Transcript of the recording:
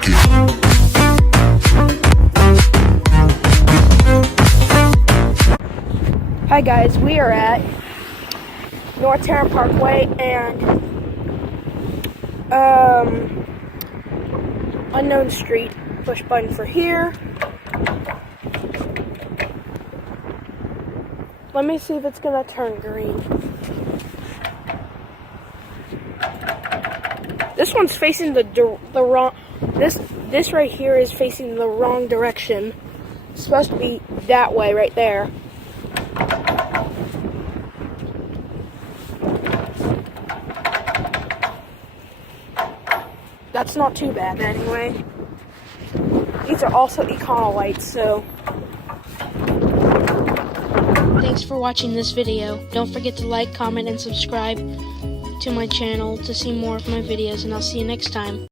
jacket. Hi guys, we are at North Tarrant Parkway and unknown street. Push button for here. Let me see if it's gonna turn green. This one's facing the wrong. This right here is facing the wrong direction. It's supposed to be that way right there. That's not too bad anyway. These are also Econolites, so. Thanks for watching this video. Don't forget to like, comment, and subscribe to my channel to see more of my videos, and I'll see you next time.